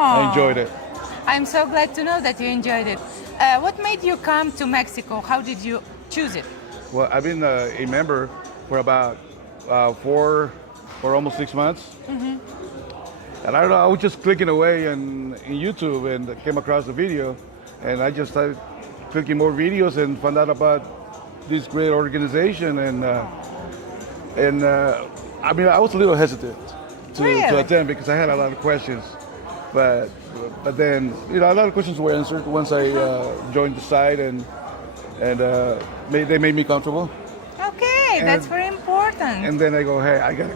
I enjoyed it. I'm so glad to know that you enjoyed it. What made you come to Mexico? How did you choose it? Well, I've been a member for about 4 or almost 6 months. And I don't know, I was just clicking away in YouTube and came across the video. And I just started clicking more videos and found out about this great organization. I mean, I was a little hesitant to Really? attend because I had a lot of questions. But then, you know, a lot of questions were answered once I joined the site and they made me comfortable. Okay, that's very important. And then I go, hey, I gotta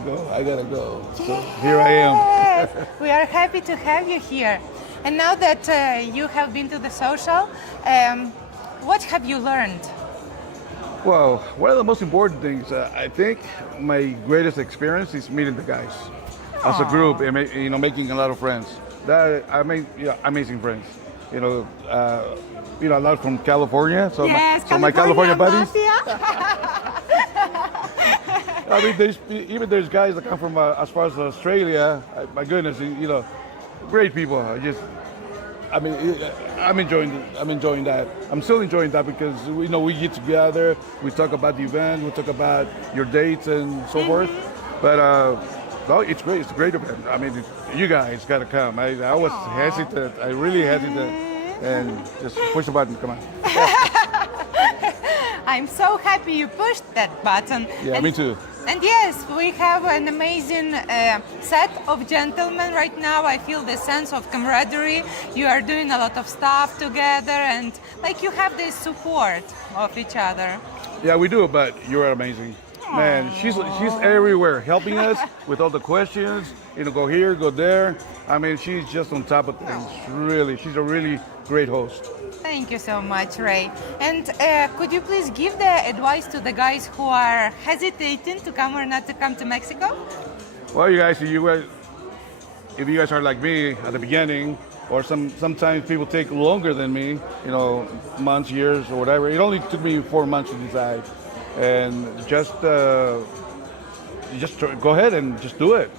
go. So here I am. Yes, we are happy to have you here. And now that you have been to the social, what have you learned? Well, one of the most important things, I think, my greatest experience is meeting the guys as a group and making a lot of friends. I made amazing friends. You know, a lot from California. So Yes, my California buddies. Mafia. I mean, there's guys that come from as far as Australia. My goodness, great people. I'm enjoying that. I'm still enjoying that because we get together, we talk about the event, we talk about your dates and so forth. But no, it's great. It's a great event. I mean, you guys got to come. I was hesitant. I really hesitant, and just push the button. Come on. I'm so happy you pushed that button. Yeah, me too. And yes, we have an amazing set of gentlemen right now. I feel the sense of camaraderie. You are doing a lot of stuff together, and like you have this support of each other. Yeah, we do. But you are amazing, man. She's everywhere, helping us with all the questions. Go here, go there. I mean, she's just on top of things. Really, she's a really great host. Thank you so much, Ray. And could you please give the advice to the guys who are hesitating to come or not to come to Mexico? Well, you guys, if you guys are like me at the beginning, or sometimes people take longer than me, months, years, or whatever. It only took me 4 months to decide, and just go ahead and just do it.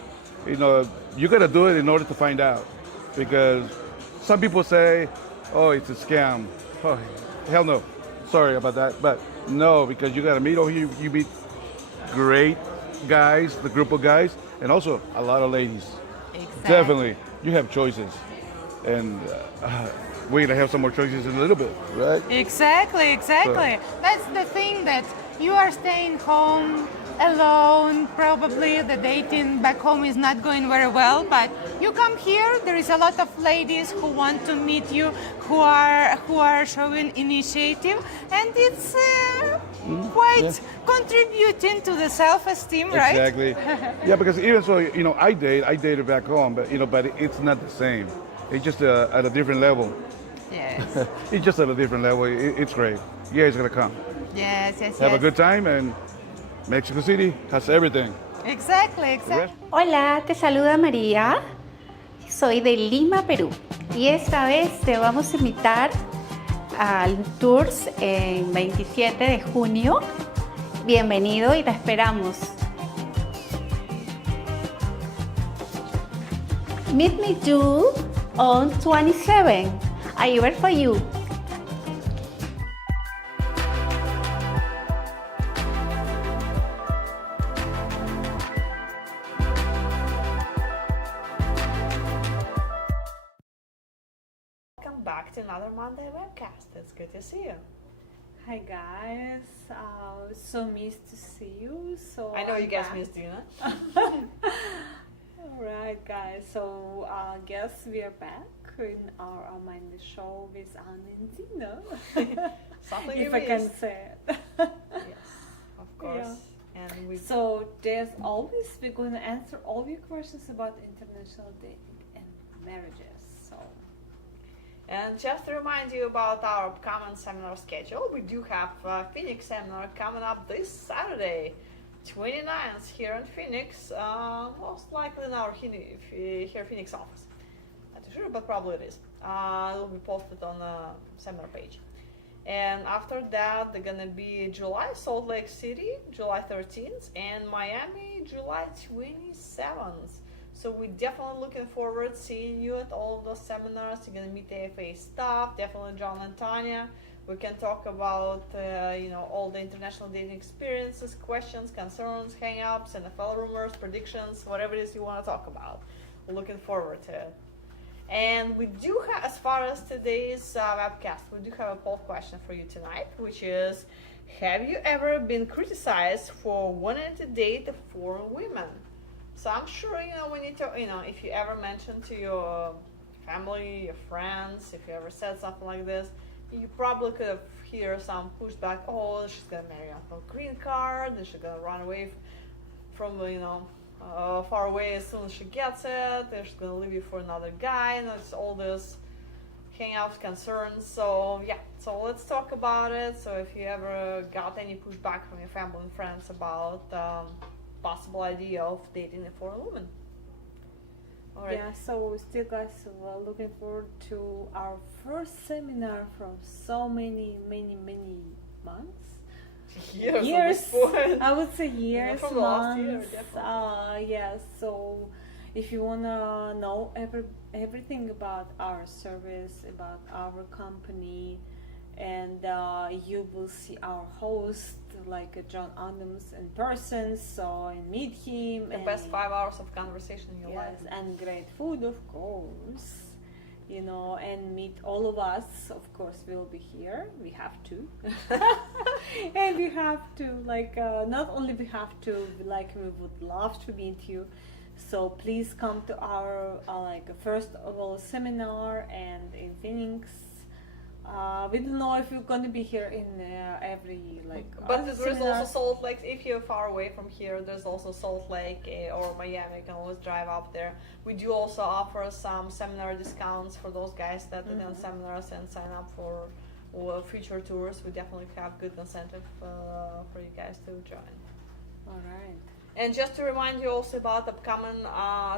You got to do it in order to find out, because some people say, oh, it's a scam. Oh, hell no. Sorry about that. But no, because you got to meet over here. You meet great guys, the group of guys, and also a lot of ladies. Exactly. Definitely. You have choices. And we're going to have some more choices in a little bit, right? Exactly. So. That's the thing, that you are staying home alone. Probably the dating back home is not going very well, but you come here, there is a lot of ladies who want to meet you, who are showing initiative, and it's quite contributing to the self-esteem, right? Exactly. Yeah, because even so, I dated back home, but it's not the same. It's just at a different level. Yes. It's just at a different level. It's great. You guys gotta come. Yes. Have a good time, and Mexico City has everything. Exactly. Hola, te saluda María. Soy de Lima, Perú. Y esta vez te vamos a invitar al Tours en 27 de junio. Bienvenido y te esperamos. Meet me too on 27. I wait for you. Welcome back to another Monday webcast. It's good to see you. Hi guys, so missed to see you. So I know you guys back. missed Dina. Alright guys, so guess we are back in our Monday show with Anna and Dina. Something if you I can missed. say it. Yes, of course. Yeah. And we So there's always, we're going to answer all your questions about international dating and marriages. So And just to remind you about our upcoming seminar schedule, we do have a Phoenix seminar coming up this Saturday, 29th, here in Phoenix, most likely in our here Phoenix office. Not too sure, but probably it is. It will be posted on the seminar page. And after that, they're gonna be July, Salt Lake City, July 13th, and Miami, July 27th. So we're definitely looking forward seeing you at all of those seminars. You're gonna meet the AFA staff, definitely John and Tanya. We can talk about all the international dating experiences, questions, concerns, hang-ups, NFL rumors, predictions, whatever it is you want to talk about. We're looking forward to it. And we do have, as far as today's webcast, we do have a poll question for you tonight, which is, have you ever been criticized for wanting to date foreign women? So I'm sure, when you talk, if you ever mentioned to your family, your friends, if you ever said something like this, you probably could have hear some pushback. Oh, she's gonna marry on a green card, and she's gonna run away from far away as soon as she gets it. And she's gonna leave you for another guy, and it's all this hang-ups, concerns. So yeah, so let's talk about it. So if you ever got any pushback from your family and friends about possible idea of dating a foreign woman. All right. Yeah, so still guys, we're looking forward to our first seminar from so many months. Years. At this point. I would say years, from last year, months. definitely. Yeah, so if you wanna know everything about our service, about our company, and you will see our host like John Adams in person, so and meet him. The best 5 hours of conversation in your life. Yes, and great food, of course. And meet all of us. Of course, we'll be here. We have to, and we have to not only we have to, we would love to meet you. So please come to our first of all seminar and in Phoenix. We don't know if you're going to be here in every But there is also Salt Lake. If you're far away from here, there's also Salt Lake or Miami. You can always drive up there. We do also offer some seminar discounts for those guys that attend seminars and sign up for future tours. We definitely have good incentive for you guys to join. All right. And just to remind you also about upcoming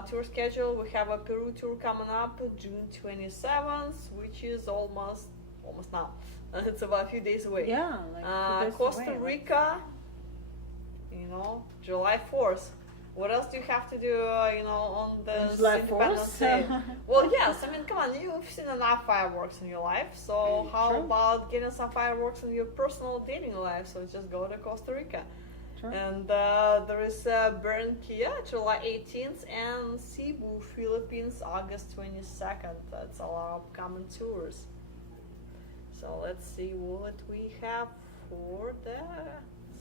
tour schedule, we have a Peru tour coming up June 27th, which is almost now. It's about a few days away. Yeah, Costa Rica, July 4th. What else do you have to do, on this July Independence 4th? Day? Well, yes. I mean, come on, you've seen enough fireworks in your life. So how True. about getting some fireworks in your personal dating life? So just go to Costa Rica. Sure. And there is Barranquilla, July 18th, and Cebu, Philippines, August 22nd. That's all our upcoming tours. So let's see what we have for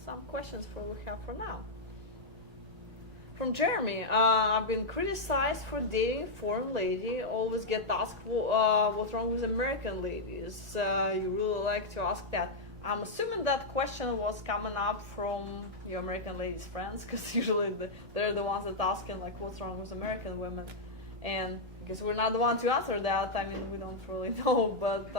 some questions we have for now. From Jeremy, I've been criticized for dating a foreign lady. Always get asked what's wrong with American ladies. You really like to ask that. I'm assuming that question was coming up from your American ladies' friends, because usually they're the ones that asking what's wrong with American women, and because we're not the one to answer that. I mean, we don't really know, but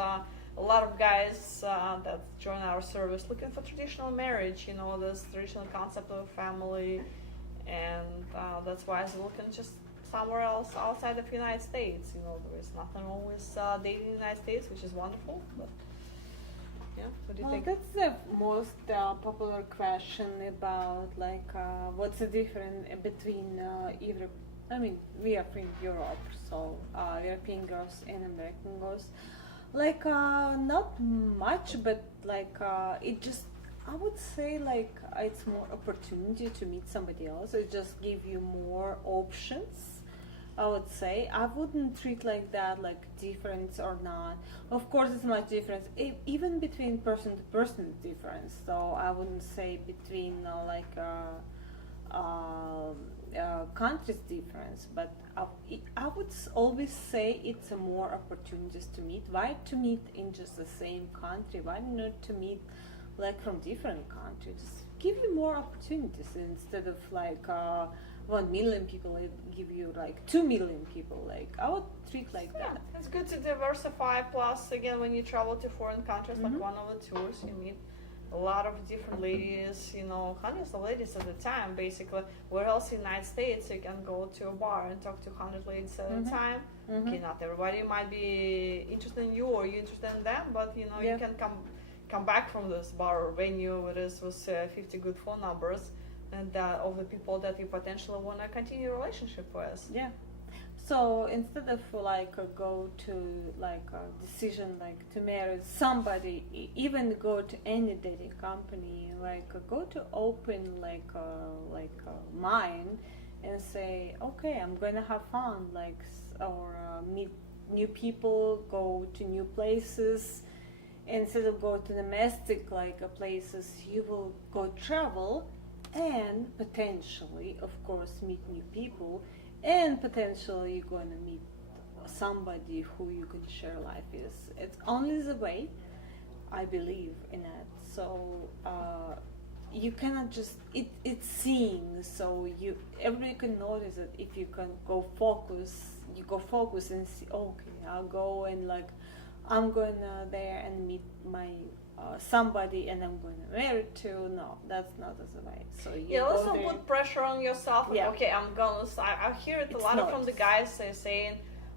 a lot of guys that join our service looking for traditional marriage. This traditional concept of family, and that's why I'm looking just somewhere else outside of the United States. There is nothing wrong with dating in the United States, which is wonderful, but. Yeah, what do you think? That's the most popular question about what's the difference between Europe. I mean, we are from Europe, so European girls and American girls. Not much, but it just, I would say it's more opportunity to meet somebody else. It just give you more options. I would say I wouldn't treat like that, difference or not. Of course, it's much difference. Even between person to person, difference. So I wouldn't say between countries difference. But I would always say it's a more opportunities to meet. Why to meet in just the same country? Why not to meet from different countries? Give you more opportunities instead of 1 million people, give you 2 million people. I would treat that. It's good to diversify. Plus, again, when you travel to foreign countries, like one of the tours, you meet a lot of different ladies, hundreds of ladies at a time, basically. Where else in the United States you can go to a bar and talk to 100 ladies at a time? Okay, not everybody might be interested in you or you interested in them, but you can come back from this bar or venue with 50 good phone numbers and of the people that you potentially want to continue a relationship with. Yeah. So instead of like go to like a decision like to marry somebody, even go to any dating company, like go to open like mind and say, okay, I'm gonna have fun, like or meet new people, go to new places. Instead of go to domestic like places, you will go travel and potentially, of course, meet new people, and potentially you're gonna meet somebody who you can share life with. It's only the way, I believe in it. So you cannot just it's seeing. So everybody can notice it if you can go focus. You go focus and see. Okay, I'll go and like I'm going there and meet my somebody and I'm going to marry to. No, that's not the way. So you also go there. put pressure on yourself. Like, Yeah. okay, I'm gonna. I hear it a It's lot not. from the guys saying,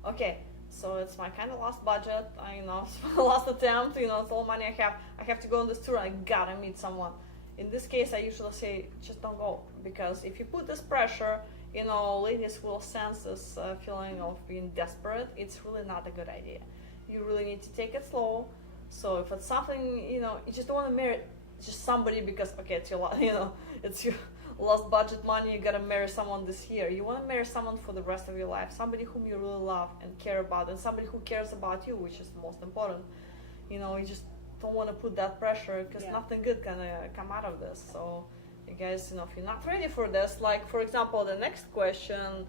okay, so it's my kind of last budget. Last attempt. It's all money I have. I have to go on this tour. I gotta meet someone. In this case, I usually say, just don't go, because if you put this pressure, ladies will sense this feeling of being desperate. It's really not a good idea. You really need to take it slow. So if it's something, you just don't want to marry just somebody because, okay, it's your, it's your last budget money. You gotta marry someone this year. You want to marry someone for the rest of your life, somebody whom you really love and care about, and somebody who cares about you, which is the most important. You just don't want to put that pressure because nothing good can come out of this. So you guys, if you're not ready for this, like for example, the next question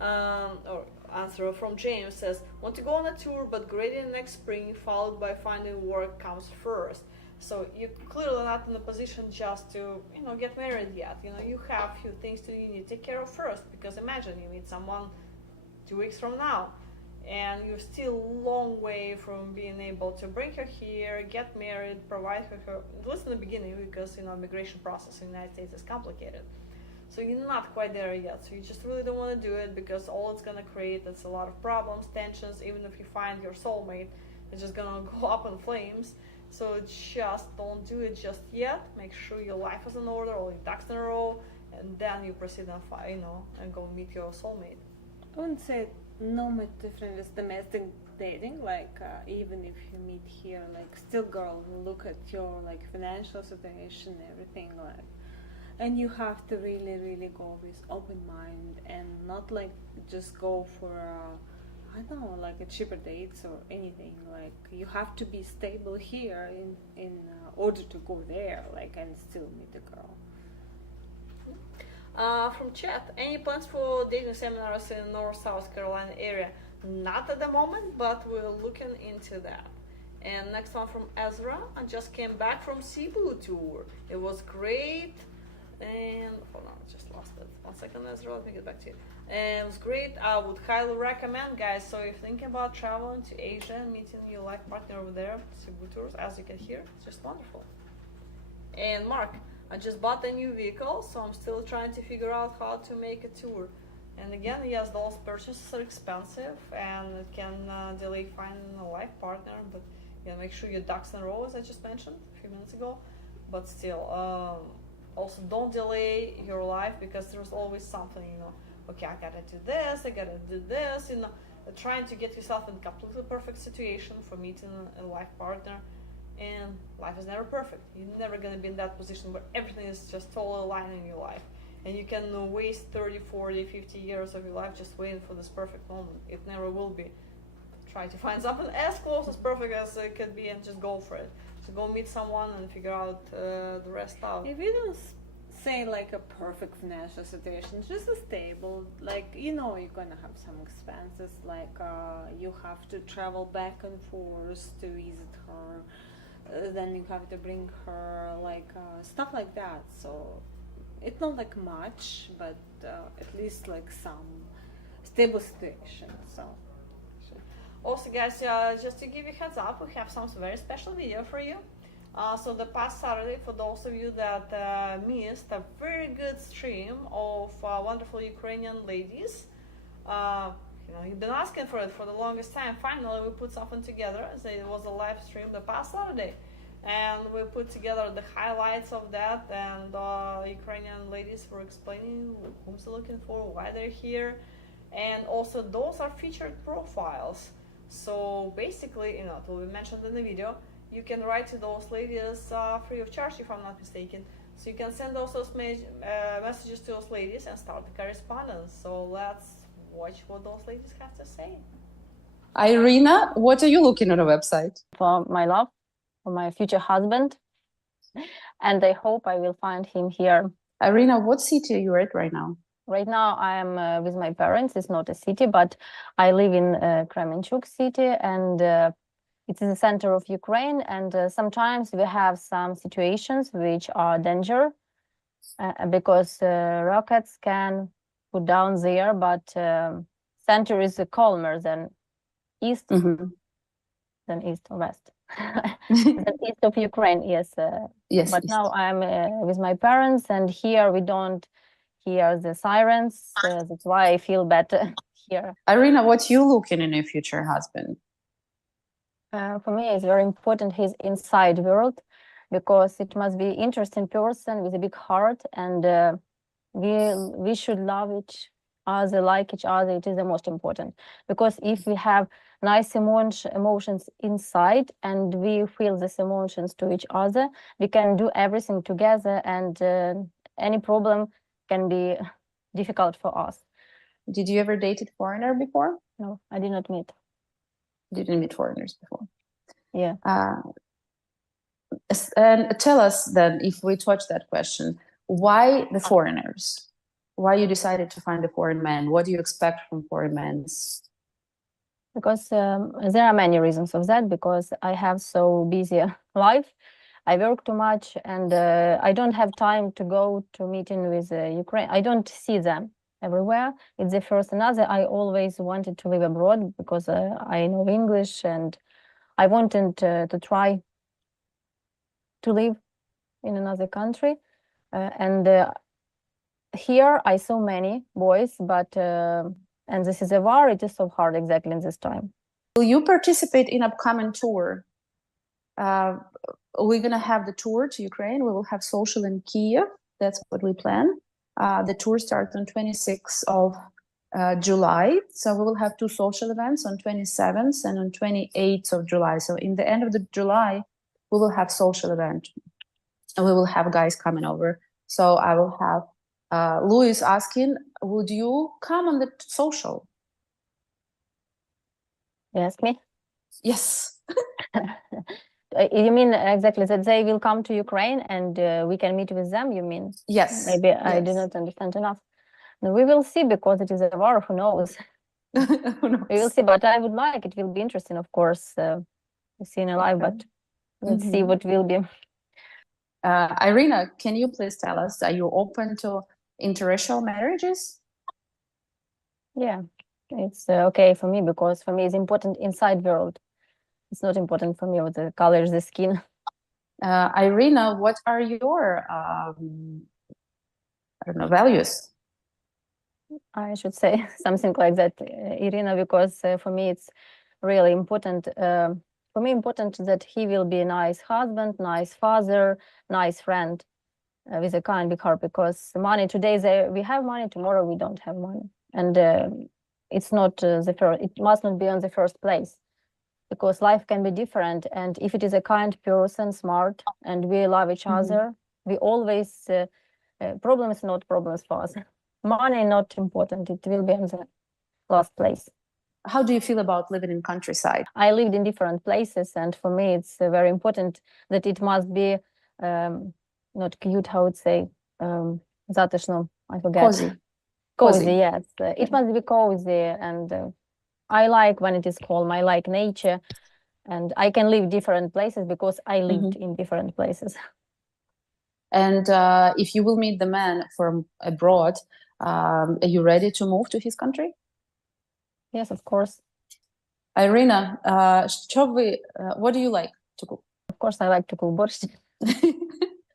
or answer from James says, want to go on a tour but grading next spring followed by finding work comes first. So you're clearly not in a position just to get married yet. You have a few things you need to take care of first, because imagine you meet someone 2 weeks from now and you're still a long way from being able to bring her here, get married, provide her at least in the beginning, because immigration process in the United States is complicated. So you're not quite there yet. So you just really don't want to do it, because all it's going to create is a lot of problems, tensions. Even if you find your soulmate, it's just going to go up in flames. So just don't do it just yet. Make sure your life is in order, all your ducks in a row, and then you proceed and go meet your soulmate. I wouldn't say no much different with domestic dating. Like even if you meet here, like still girl will look at your like financial situation, everything like. And you have to really, really go with open mind and not like just go for, I don't know, like a cheaper dates or anything. Like you have to be stable here in order to go there, like and still meet the girl. From chat, any plans for dating seminars in North South Carolina area? Not at the moment, but we're looking into that. And next one from Ezra. I just came back from Cebu tour. It was great. And hold on, I just lost it. 1 second, Ezra. Let me get back to you. And it was great. I would highly recommend, guys. So if you're thinking about traveling to Asia and meeting your life partner over there, Cebu tours, as you can hear, it's just wonderful. And Mark, I just bought a new vehicle, so I'm still trying to figure out how to make a tour. And again, yes, those purchases are expensive and it can delay finding a life partner, but make sure your ducks in a row, as I just mentioned a few minutes ago. But still, also don't delay your life, because there's always something, okay, I gotta do this, trying to get yourself in a completely perfect situation for meeting a life partner. And life is never perfect. You're never going to be in that position where everything is just totally aligned in your life. And you can waste 30, 40, 50 years of your life just waiting for this perfect moment. It never will be. Try to find something as close as perfect as it could be and just go for it. So go meet someone and figure out the rest out. If you don't say like a perfect financial situation, just a stable, like you're gonna have some expenses, like you have to travel back and forth to visit her. Then you have to bring her like stuff like that. So it's not like much, but at least like some stable situation. So also, guys, just to give you a heads up, we have some very special video for you. So the past Saturday, for those of you that missed a very good stream of wonderful Ukrainian ladies, you've been asking for it for the longest time. Finally, we put something together. So it was a live stream the past Saturday, and we put together the highlights of that, and Ukrainian ladies were explaining whom they're looking for, why they're here, and also those are featured profiles. So basically, it will be mentioned in the video. You can write to those ladies free of charge, if I'm not mistaken. So you can send those messages to those ladies and start the correspondence. So let's watch what those ladies have to say. Irena, what are you looking at a website? For my love, for my future husband, and I hope I will find him here. Irena, what city are you at right now? Right now I am with my parents. It's not a city, but I live in Kremenchuk city, and it is the center of Ukraine, and sometimes we have some situations which are danger because rockets can put down there, but center is calmer than east, than east or west. The east of Ukraine, yes. Yes. But now I'm with my parents, and here we don't hear the sirens. That's why I feel better here. Irena, what you looking in a future husband? For me, it's very important his inside world, because it must be interesting person with a big heart, and we should love each other, like each other. It is the most important, because if we have nice emotions inside and we feel these emotions to each other, we can do everything together, and any problem can be difficult for us. Did you ever dated foreigner before? No, I did not meet. Didn't meet foreigners before. Yeah. And tell us then, if we touch that question, why the foreigners? Why you decided to find a foreign man? What do you expect from foreign men? Because there are many reasons of that, because I have so busy life. I work too much, and I don't have time to go to meeting with Ukraine. I don't see them everywhere. It's the first. Another, I always wanted to live abroad because I know English, and I wanted to try to live in another country. And here I saw many boys, but and this is a war. It is so hard exactly in this time. Will you participate in upcoming tour? We're gonna have the tour to Ukraine. We will have social in Kiev. That's what we plan. The tour starts on 26th of July. So we will have two social events on 27th and on 28th of July. So in the end of the July, we will have social event, and we will have guys coming over. So I will have Louis asking, would you come on the social? You ask me? Yes. You mean exactly that they will come to Ukraine and we can meet with them, you mean? Yes. Maybe yes. I did not understand enough. No, we will see, because it is a war, who knows? Who knows? We will see, but I would like, it will be interesting, of course, to see in a live, but let's see what will be. Irena, can you please tell us, are you open to interracial marriages? Yeah, it's okay for me, because for me it's important inside world. It's not important for me what the color, the skin. Irena, what are your, I don't know, values? I should say something like that, Irina, because for me it's really important. For me, important that he will be a nice husband, nice father, nice friend, with a kind big heart. Because money today, we have money, tomorrow we don't have money, and it's not the first. It must not be on the first place, because life can be different. And if it is a kind person, smart, and we love each other, we always problem is not problems for us. Money not important. It will be on the last place. How do you feel about living in countryside? I lived in different places, and for me it's very important that it must be not cute, how would say, затишно, I forget. Cozy, yes. It must be cozy, and I like when it is calm. I like nature, and I can live different places because I lived in different places. And if you will meet the man from abroad, are you ready to move to his country? Yes, of course. Irena, what do you like to cook? Of course, I like to cook borscht.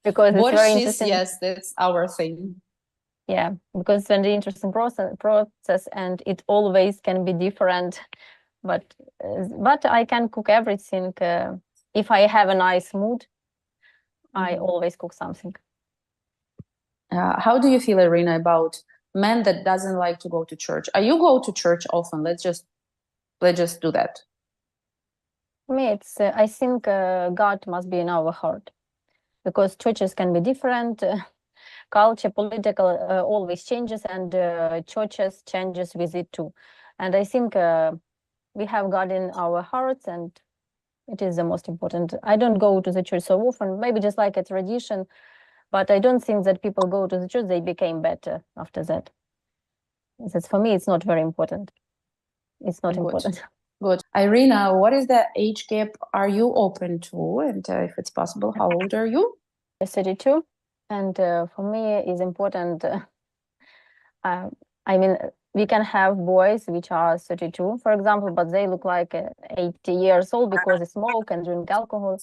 Because it's very interesting. Yes, that's our thing. Yeah, because it's a very interesting process, and it always can be different. But I can cook everything if I have a nice mood. I always cook something. How do you feel, Irena, about men that doesn't like to go to church? You go to church often. Let's just do that. For me, it's I think God must be in our heart, because churches can be different. Culture, political, always changes, and churches changes with it too. And I think we have God in our hearts, and it is the most important. I don't go to the church so often, maybe just like a tradition, but I don't think that people go to the church, they became better after that. That's, for me, it's not very important. It's not important. Good. Irena, what is the age gap are you open to? And if it's possible, how old are you? 32. And for me, it's important. I mean, we can have boys which are 32, for example, but they look like 80 years old because they smoke and drink alcohol.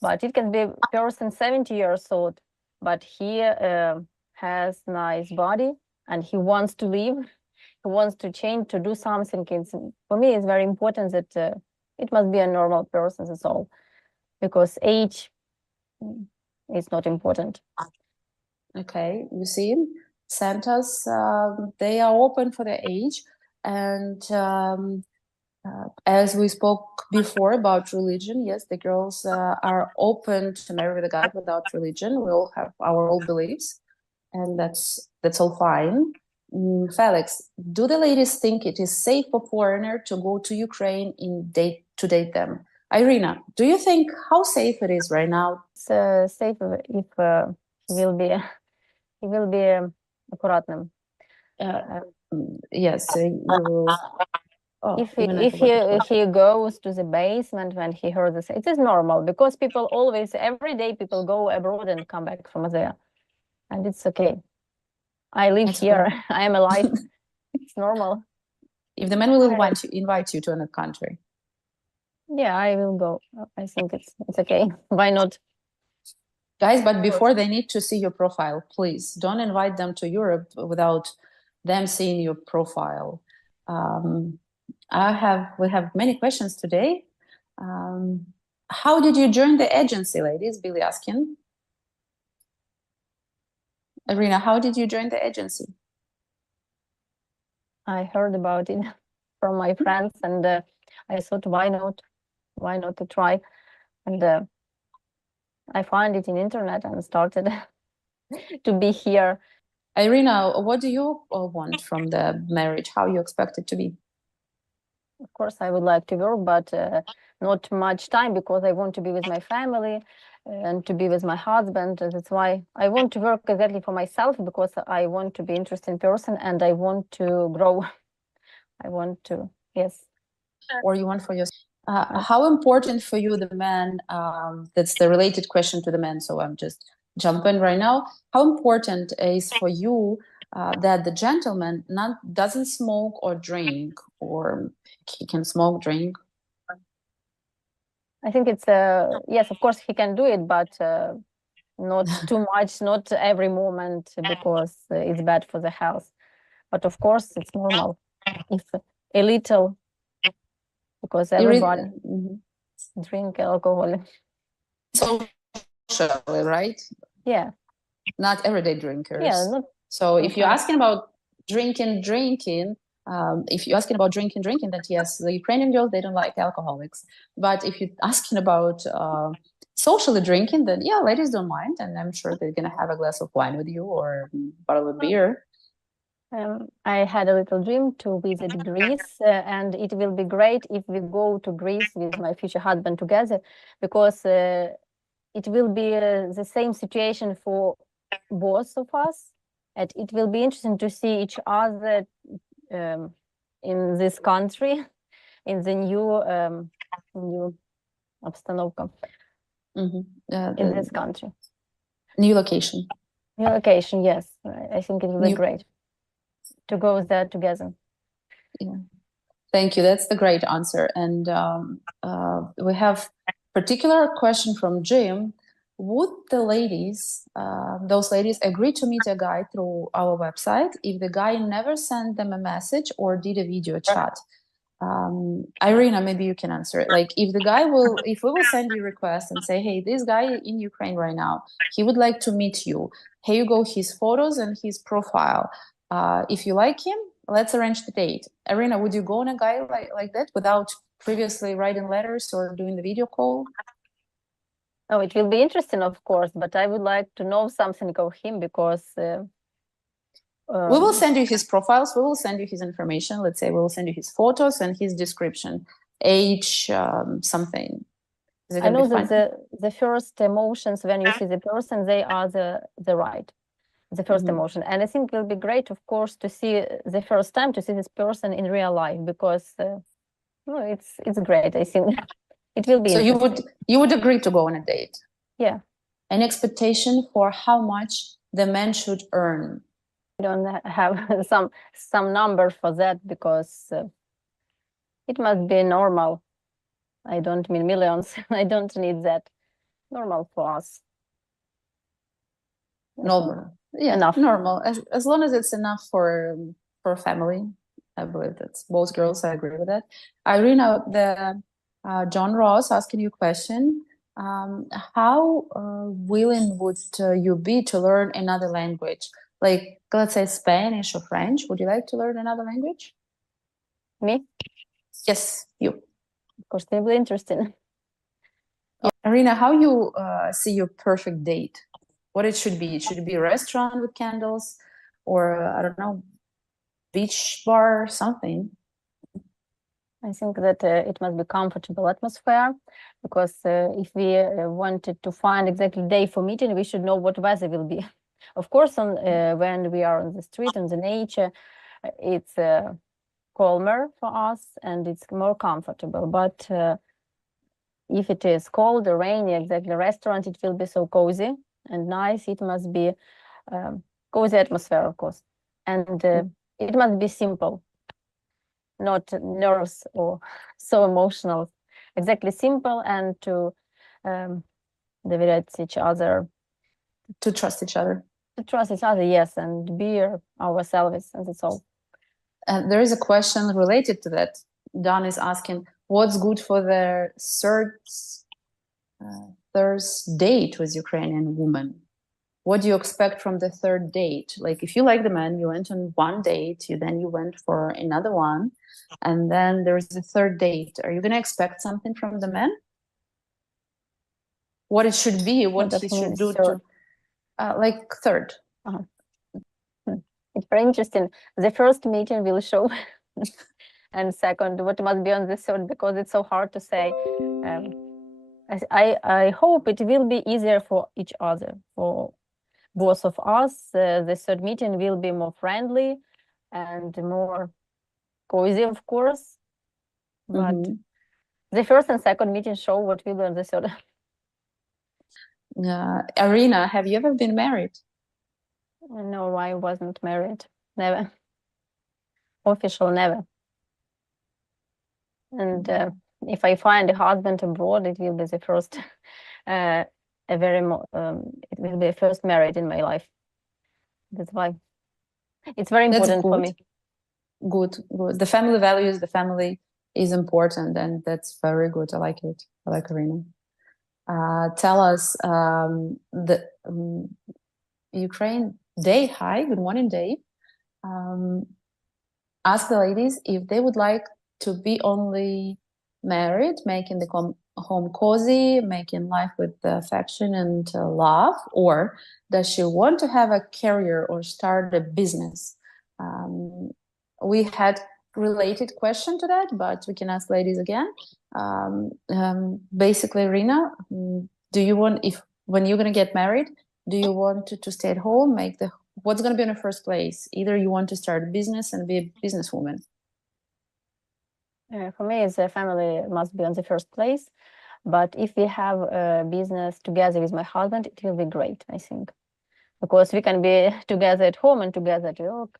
But it can be a person 70 years old, but he has nice body and he wants to live. He wants to change, to do something. For me, it's very important that it must be a normal person, that's all, because age is not important. Okay, you see, Santas, they are open for the age. And as we spoke before about religion, yes, the girls are open to marry with a guy without religion. We all have our own beliefs, and that's all fine. Felix, do the ladies think it is safe for foreigner to go to Ukraine to date them? Irena, do you think how safe it is right now? It's safe if he will be аккуратным. Yes, you will. Oh, if he goes to the basement when he heard this, it is normal, because people always, every day people go abroad and come back from there, and it's okay. I live here. Okay. I am alive. It's normal. If the man will invite you to another country. Yeah, I will go. I think it's okay. Why not? Guys, but before they need to see your profile, please don't invite them to Europe without them seeing your profile. We have many questions today. How did you join the agency, ladies? Billy asking. Irena, how did you join the agency? I heard about it from my friends, and I thought, why not? Why not to try? And I found it in internet and started to be here. Irena, what do you want from the marriage? How you expect it to be? Of course, I would like to work, but not much time, because I want to be with my family and to be with my husband. That's why I want to work exactly for myself, because I want to be interesting person and I want to grow. I want to, yes. Or you want for yourself? How important for you, the man, that's the related question to the man, so I'm just jumping right now. How important is for you that the gentleman doesn't smoke or drink, or he can smoke, drink? I think it's, yes, of course he can do it, but not too much, not every moment, because it's bad for the health. But of course it's normal if a little, because everybody drink alcohol. Socially, right? Yeah. Not everyday drinkers. Yeah. So if you're asking about drinking, if you're asking about drinking, then yes, the Ukrainian girls, they don't like alcoholics. But if you're asking about socially drinking, then yeah, ladies don't mind, and I'm sure they're gonna have a glass of wine with you or a bottle of beer. I had a little dream to visit Greece, and it will be great if we go to Greece with my future husband together, because it will be the same situation for both of us, and it will be interesting to see each other in this country, in the new обстановка, in this country. New location. New location, yes. I think it will be great to go there together. Yeah. Thank you. That's the great answer. And we have particular question from Jim. Would the ladies, those ladies, agree to meet a guy through our website if the guy never sent them a message or did a video chat? Irena, maybe you can answer it. Like, if we will send you a request and say, hey, this guy in Ukraine right now, he would like to meet you. Here you go, his photos and his profile. If you like him, let's arrange the date. Irena, would you go on a guy like that without previously writing letters or doing the video call? Oh, it will be interesting, of course, but I would like to know something of him because we will send you his profiles. We will send you his information. Let's say we will send you his photos and his description, age, something. Is it I gonna know be fine? that the first emotions when you see the person, they are the right, the first emotion. And I think it will be great, of course, to see the first time to see this person in real life because it's great. I think it will be So interesting. you would agree to go on a date? Yeah. An expectation for how much the man should earn? I don't have some number for that because it must be normal. I don't mean millions. I don't need that. Normal for us. Normal. Yeah, Enough. normal. As long as it's enough for family. I believe that's both girls. I agree with that. Irena, John Ross asking you a question. How willing would you be to learn another language? Like, let's say Spanish or French. Would you like to learn another language? Me? Yes, you. Of course, it will be interesting. Irena, how you see your perfect date? What it should be? Should it be a restaurant with candles, or I don't know, beach bar, something? I think that it must be comfortable atmosphere because if we wanted to find exactly day for meeting, we should know what weather will be. Of course, when we are on the street in the nature, it's calmer for us and it's more comfortable. But if it is cold or rainy, exactly restaurant, it will be so cozy and nice. It must be cozy atmosphere, of course, and it must be simple, not nervous or so emotional. Exactly simple and to develop each other. To trust each other. To trust each other, yes, and be ourselves, and that's all. And there is a question related to that. Don is asking, what's good for the third date with Ukrainian woman? What do you expect from the third date? Like, if you like the man, you went on one date, then you went for another one, and then there's the third date. Are you going to expect something from the man? What it should be, what he should do third? Like third. It's very interesting. The first meeting will show, and second, what must be on the third, because it's so hard to say. I hope it will be easier for each other, for both of us. The third meeting will be more friendly and more cozy, of course. But the first and second meeting show what will be on the third. Irena, have you ever been married? No, I wasn't married. Never. Official, never. And if I find a husband abroad, it will be the first, it will be a first marriage in my life. That's why it's very important for me. Good. The family values, the family is important, and that's very good. I like it. I like Irena. Tell us the Ukraine Day. Hi, good morning, Dave. Ask the ladies if they would like to be only married, making the home cozy, making life with affection and love, or does she want to have a career or start a business? We had related question to that, but we can ask ladies again. Basically, Irena, do you want, when you're going to get married, do you want to stay at home, what's going to be in the first place? Either you want to start a business and be a businesswoman. For me, the family must be on the first place. But if we have a business together with my husband, it will be great, I think. Because we can be together at home and together at work.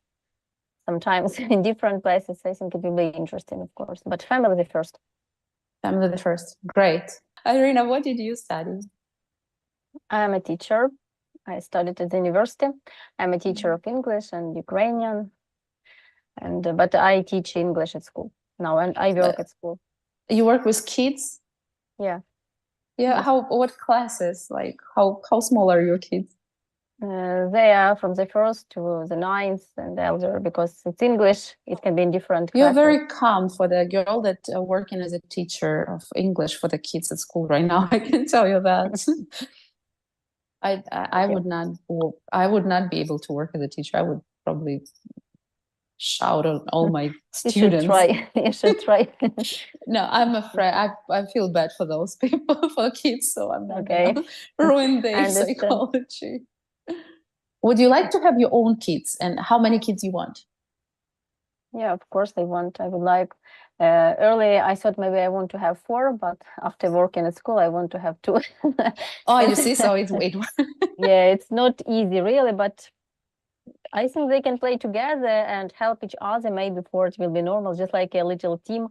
Sometimes in different places, I think it will be interesting, of course. But family the first. Family the first. Great. Irena, what did you study? I'm a teacher. I studied at the university. I'm a teacher of English and Ukrainian. But I teach English at school. now, and I work at school. You work with kids? Yeah. Yeah. Yes. What classes? Like how small are your kids? They are from the first to the ninth and elder, because it's English. It can be in different You're classes. very calm for the girl that working as a teacher of English for the kids at school right now. I can tell you that. I would not. I would not be able to work as a teacher. I would probably shout at all my You should students. try. You should try. No, I'm afraid. I feel bad for those people, for kids. So I'm not Okay. gonna ruin their understand. psychology. Would you like to have your own kids, and how many kids you want? Yeah, of course I would like. Early I thought maybe I want to have 4, but after working at school I want to have 2. Oh, you see, so it's Yeah, it's not easy really, but I think they can play together and help each other. Maybe before it will be normal, just like a little team.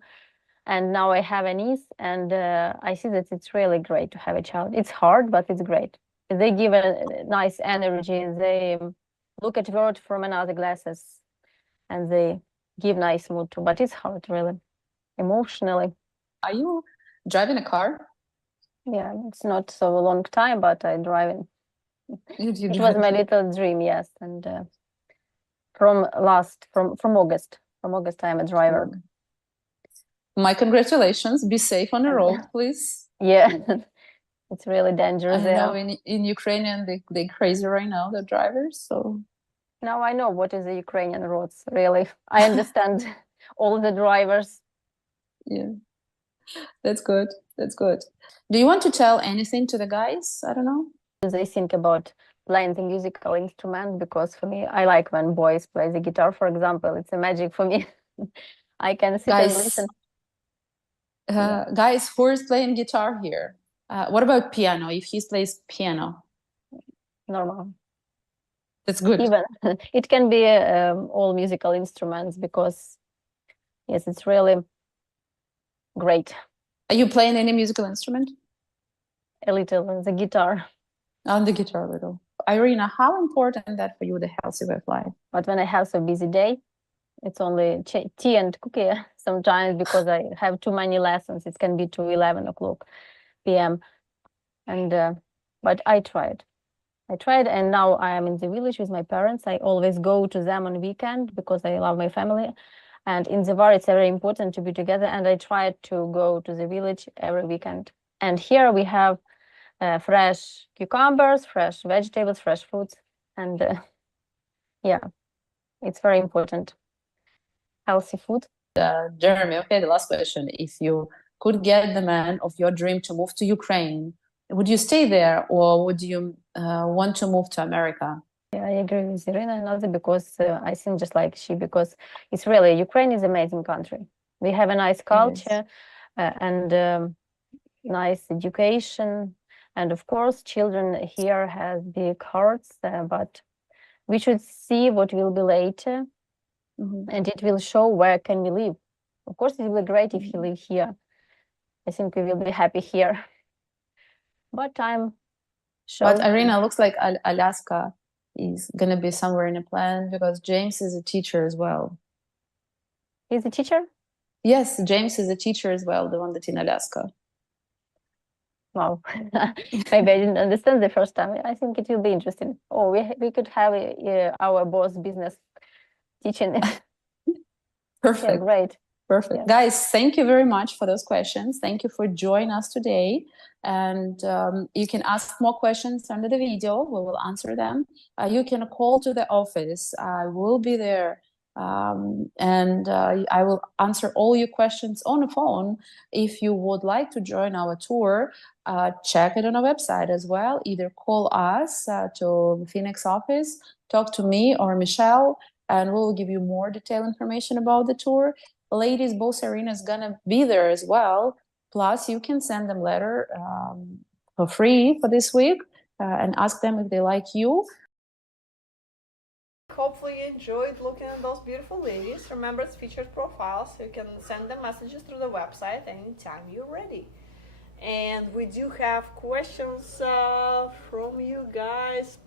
And now I have a niece, and I see that it's really great to have a child. It's hard, but it's great. They give a nice energy. They look at world from another glasses, and they give nice mood too. But it's hard, really, emotionally. Are you driving a car? Yeah, it's not so long time, but I'm driving. You It was my little dream, yes. And from August, I'm a driver. My congratulations. Be safe on the road, please. Yeah, it's really dangerous I there. know in Ukrainian they crazy right now, the drivers. So Now I know what is the Ukrainian roads, really. I understand all the drivers. yeah, that's good. That's good. Do you want to tell anything to the guys? I don't know. They think about playing the musical instrument, because for me, I like when boys play the guitar, for example. It's a magic for me. I can sit and listen. Guys, who is playing guitar here? What about piano? If he plays piano, Normal. that's good. Even it can be all musical instruments, because yes, it's really great. Are you playing any musical instrument? A little, the guitar. On the guitar a little. Irena, how important that for you, the healthy work life? But when I have a busy day, it's only tea and cookie sometimes, because I have too many lessons. It can be to 11 o'clock p.m. And but I tried, and now I am in the village with my parents. I always go to them on weekend because I love my family. And in the war, it's very important to be together. And I try to go to the village every weekend. And here we have fresh cucumbers, fresh vegetables, fresh fruits. And yeah, it's very important. Healthy food. Jeremy, okay, the last question. If you could get the man of your dream to move to Ukraine, would you stay there, or would you want to move to America? Yeah, I agree with Irena, and also because I think just like she, because it's really, Ukraine is an amazing country. We have a nice culture and nice education. And of course, children here have big hearts, but we should see what will be later. And it will show where can we live. Of course, it will be great if you live here. I think we will be happy here. But I'm sure. But Irena, looks like Alaska is gonna be somewhere in a plan, because James is a teacher as well. He's a teacher? Yes, James is a teacher as well, the one that's in Alaska. Wow, maybe I didn't understand the first time. I think it will be interesting. Oh, we could have our boss business teaching. Perfect. Yeah, great. Perfect. Yeah. Guys, thank you very much for those questions. Thank you for joining us today. And you can ask more questions under the video. We will answer them. You can call to the office. I will be there. And I will answer all your questions on the phone. If you would like to join our tour, check it on our website as well. Either call us to the Phoenix office, talk to me or Michelle, and we'll give you more detailed information about the tour. Ladies, both Irena is gonna be there as well. Plus, you can send them letter for free for this week and ask them if they like you. Hopefully you enjoyed looking at those beautiful ladies. Remember, it's featured profiles, so you can send them messages through the website anytime you're ready. And we do have questions from you guys.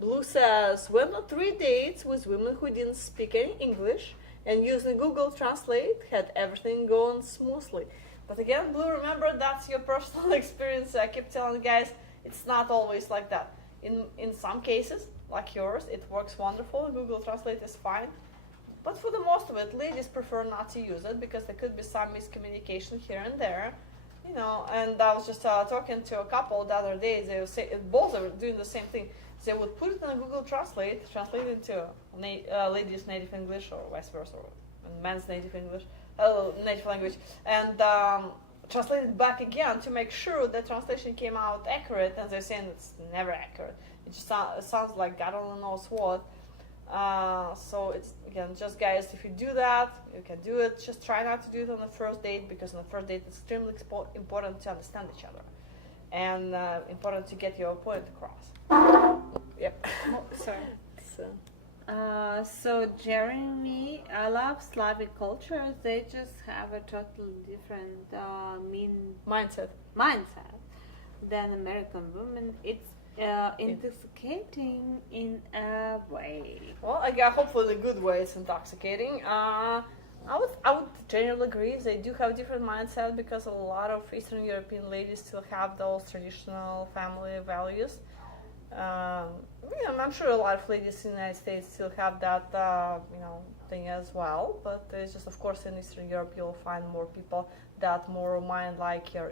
Blue says, went on 3 dates with women who didn't speak any English and using Google Translate had everything going smoothly. But again, Blue, remember that's your personal experience. I keep telling guys, it's not always like that. In some cases, like yours, it works wonderful. Google Translate is fine. But for the most of it, ladies prefer not to use it because there could be some miscommunication here and there. You know, and I was just talking to a couple the other day. They would say both are doing the same thing. They would put it in Google Translate, translate it into ladies' native English or vice versa, or men's native English, native language, and translate it back again to make sure the translation came out accurate. And they're saying it's never accurate. It just sounds like God only knows what. So it's, again, just guys, if you do that, you can do it. Just try not to do it on the first date, because on the first date it's extremely important to understand each other, and important to get your point across. Yep. Oh, sorry. So. So Jeremy, I love Slavic cultures. They just have a totally different Mindset. mindset than American women. It's intoxicating in a way. Well, I got hopefully in a good way. It's intoxicating. I would generally agree. They do have different mindset because a lot of Eastern European ladies still have those traditional family values. I'm sure a lot of ladies in the United States still have that thing as well. But it's just, of course, in Eastern Europe you'll find more people that more mind like you.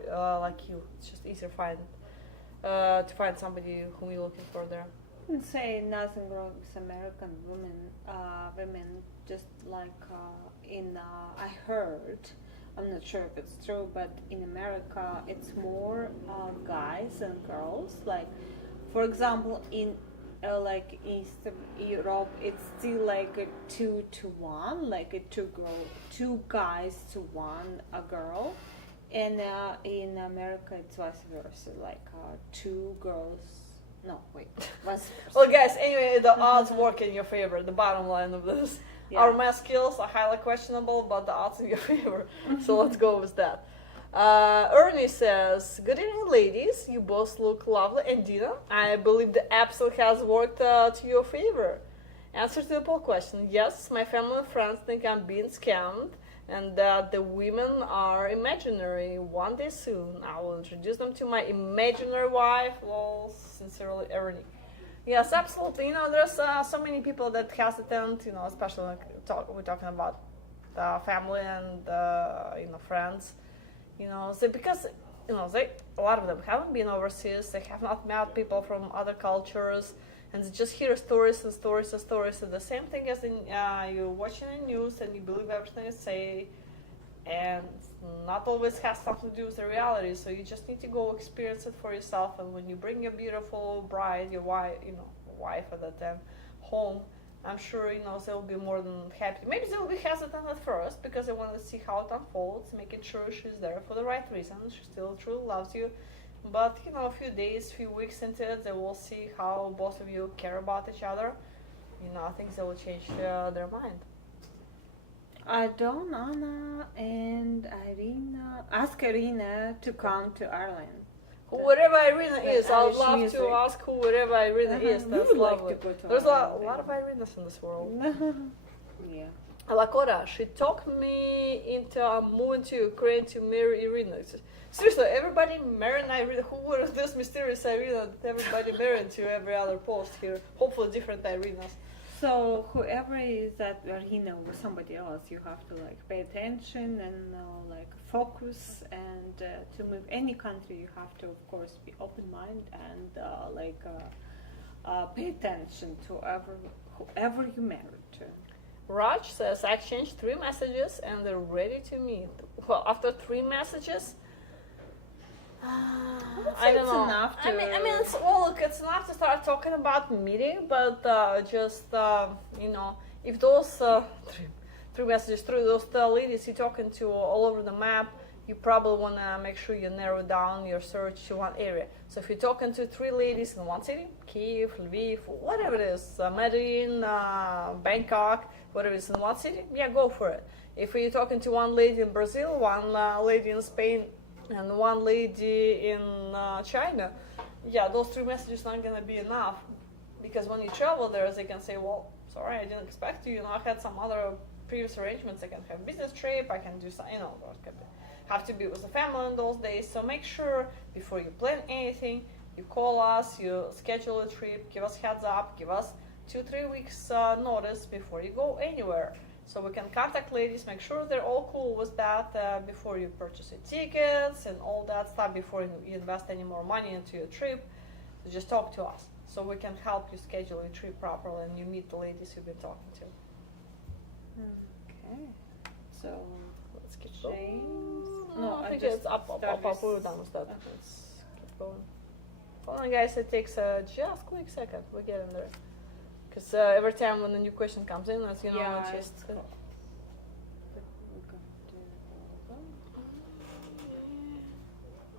It's just easier to find somebody whom you're looking for there. I would say nothing wrong with American women. Women just like I heard, I'm not sure if it's true, but in America it's more guys and girls. Like, for example, in like Eastern Europe, it's still like a 2-to-1, like a two guys to one a girl. And in America, it's vice versa, like two girls. No, wait, vice versa. Well, guys, anyway, the odds work in your favor. The bottom line of this, our math skills are highly questionable, but the odds in your favor. So let's go with that. Ernie says, "Good evening, ladies. You both look lovely." And Dina, I believe the episode has worked to your favor. Answer to the poll question: yes, my family and friends think I'm being scammed, and that the women are imaginary. One day soon, I will introduce them to my imaginary wife. Well, sincerely, Ernie. Yes, absolutely. There's so many people that hesitant. Especially we're talking about family and friends. Because a lot of them haven't been overseas. They have not met people from other cultures. And they just hear stories and stories and stories. And the same thing as you're watching the news and you believe everything they say, and not always has something to do with the reality. So you just need to go experience it for yourself. And when you bring your beautiful bride, your wife at that time, home, I'm sure they'll be more than happy. Maybe they'll be hesitant at first because they want to see how it unfolds, making sure she's there for the right reasons. She still truly loves you. But a few days, few weeks into it, they will see how both of you care about each other. I think they will change their mind. Anna and Irena, ask Irena to come to Ireland. Whoever Irena is, I would Irish love music. to ask whoever Irena is. We That's would like lovely. to go to There's a Ireland. lot of Irenas in this world. Yeah. Lakota, she talked me into moving to Ukraine to marry Irena. Seriously, everybody marrying Irena. Who was this mysterious Irena that everybody marrying to every other post here? Hopefully different Irenas. So whoever is that Irena or somebody else, you have to pay attention and focus. And to move any country, you have to, of course, be open-minded and pay attention to whoever you married to. Raj says, I exchanged 3 messages and they're ready to meet. Well, after 3 messages, I don't it's know. enough to- It's enough to start talking about meeting, but if those 3 messages through those ladies you're talking to all over the map, you probably want to make sure you narrow down your search to one area. So if you're talking to 3 ladies in one city, Kyiv, Lviv, whatever it is, Medellin, Bangkok, whatever it is in one city, yeah, go for it. If you're talking to one lady in Brazil, one lady in Spain, and one lady in China, yeah, those 3 messages aren't going to be enough. Because when you travel there, they can say, well, sorry, I didn't expect you. I had some other previous arrangements. I can have business trip. I can do some, have to be with the family in those days. So make sure before you plan anything, you call us, you schedule a trip, give us heads up, give us 2-3 weeks notice before you go anywhere. So we can contact ladies, make sure they're all cool with that before you purchase your tickets and all that stuff, before you invest any more money into your trip. So just talk to us so we can help you schedule your trip properly and you meet the ladies you've been talking to. Okay. So Let's keep James. going. No, I think just it's up. start We're with- done with that. Okay. Let's keep going. Hold on, guys. It takes just quick second. We're getting there. Because every time when a new question comes in, as you know, Yeah, it's just. we could do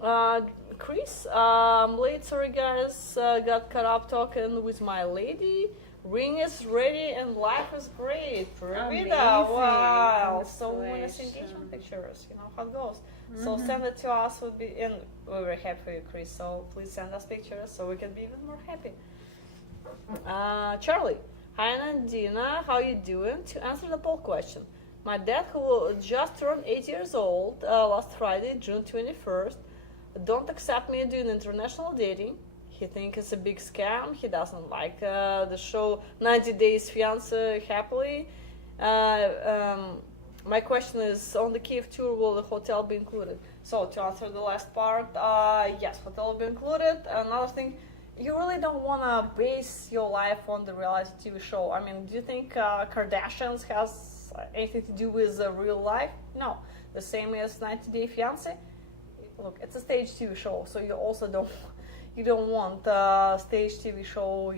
all Chris, late, sorry guys, got caught up talking with my lady. Ring is ready and life is great. Revita, Amazing. wow. So nice engagement Congratulations. pictures, you know how it goes. So send it to us, would be, and we're very happy for you, Chris. So please send us pictures so we can be even more happy. Charlie, hi Anna and Dina, how you doing? To answer the poll question, my dad, who just turned 8 years old last Friday, June 21st, don't accept me doing international dating. He thinks it's a big scam. He doesn't like the show 90 Days Fiancé Happily. My question is, on the Kiev tour, will the hotel be included? So to answer the last part, yes, hotel will be included. Another thing, you really don't want to base your life on the reality TV show. I mean, do you think Kardashians has anything to do with real life? No. The same as 90 Day Fiancé. Look, it's a stage TV show, so you also don't want a stage TV show,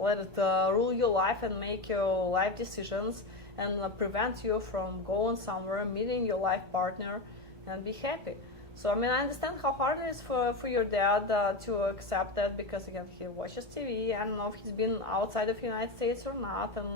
let it rule your life and make your life decisions and prevent you from going somewhere, meeting your life partner, and be happy. So, I mean, I understand how hard it is for your dad to accept that, because, again, he watches TV. I don't know if he's been outside of the United States or not. And,